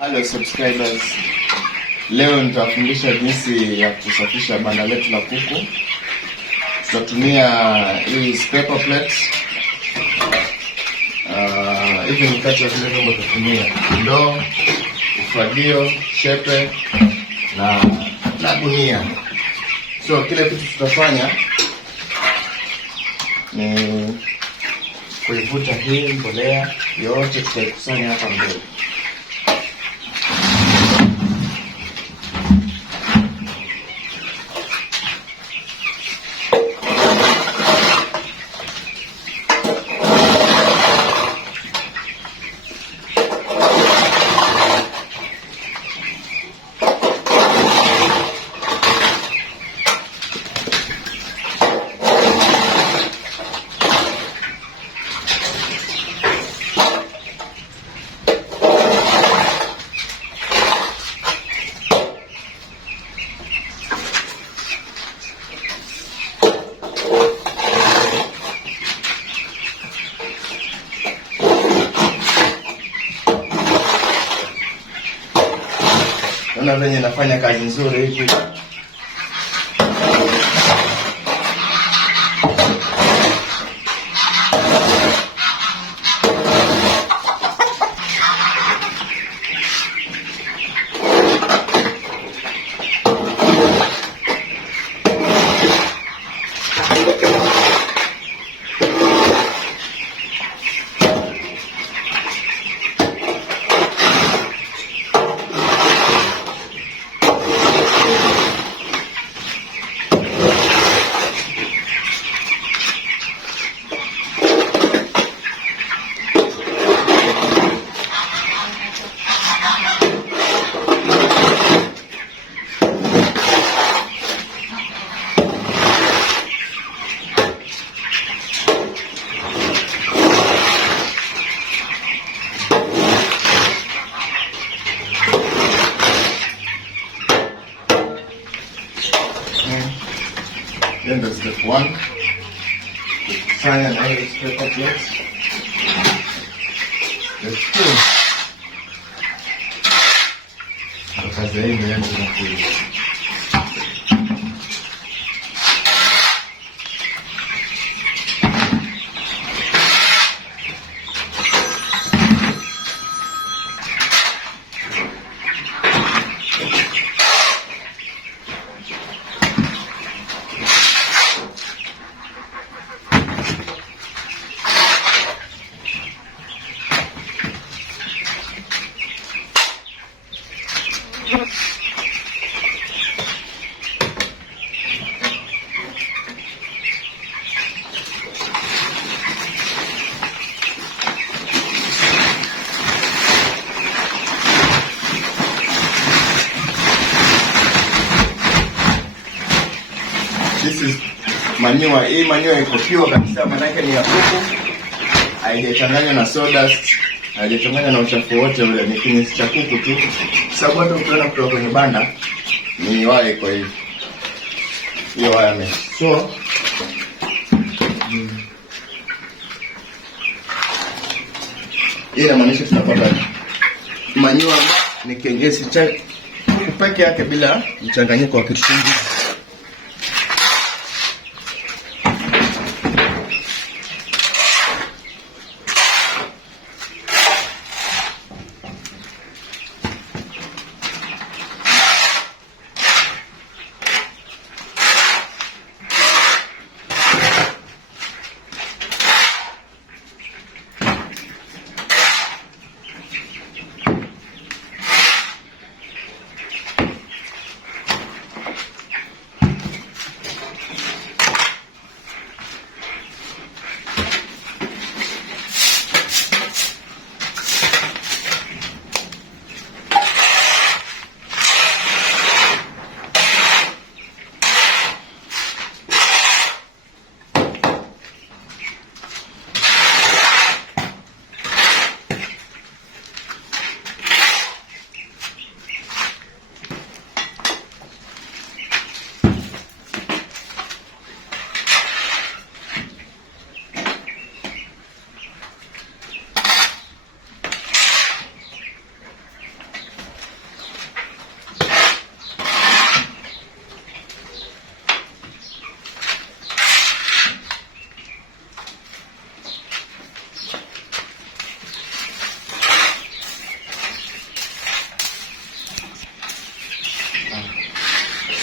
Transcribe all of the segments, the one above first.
Hello subscribers. Leo nitawafundisha jinsi ya kusafisha banda letu la kuku. Tutatumia hii paper plates. Hivi ni kati ya zile vyombo tutatumia: ndoo, ufagio, shepe na gunia. So kile kitu tutafanya ni kuivuta hii mbolea yote, tutaikusanya hapa mbele. Naona venye nafanya kazi nzuri hivi. Then the step 1, kusanya na ile paper plates. Step 2, kazi hii ndio tunakuja. This is manure. Hii manure iko pure kabisa, manake ni ya kuku. Haijachanganywa na sawdust, haijachanganywa na uchafu wote ule, ni kinyesi cha kuku tu. Sababu hata ukiona kutoka kwenye banda ni waya iko hivi. Hiyo waya mesh. So hii inamaanisha tunapata manure ni kinyesi cha kuku peke yake bila mchanganyiko wa kitu kingine.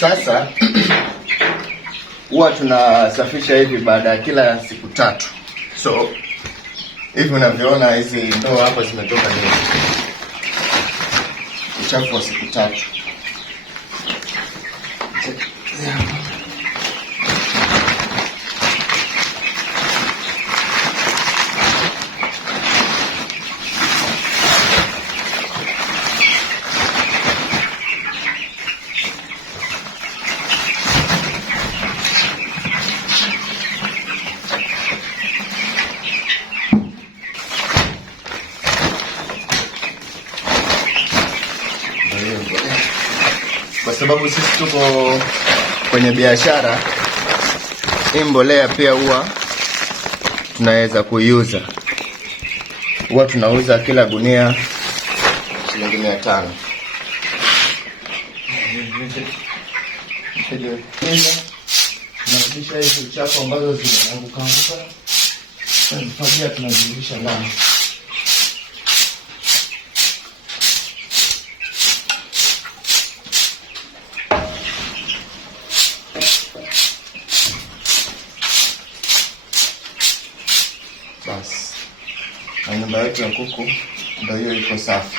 Sasa huwa tunasafisha hivi baada ya kila siku 3. So hivi unavyoona hizi ndoo hapa zimetoka ni uchafu wa siku 3. Kwa sababu sisi tuko kwenye biashara, hii mbolea pia huwa tunaweza kuiuza. Huwa tunauza kila gunia shilingi 500. Tunarudisha hizi uchafu ambazo zimeanguka tunazifanyia, tunazirudisha ndani. Basi, na nyumba yetu ya kuku ndio hiyo iko safi.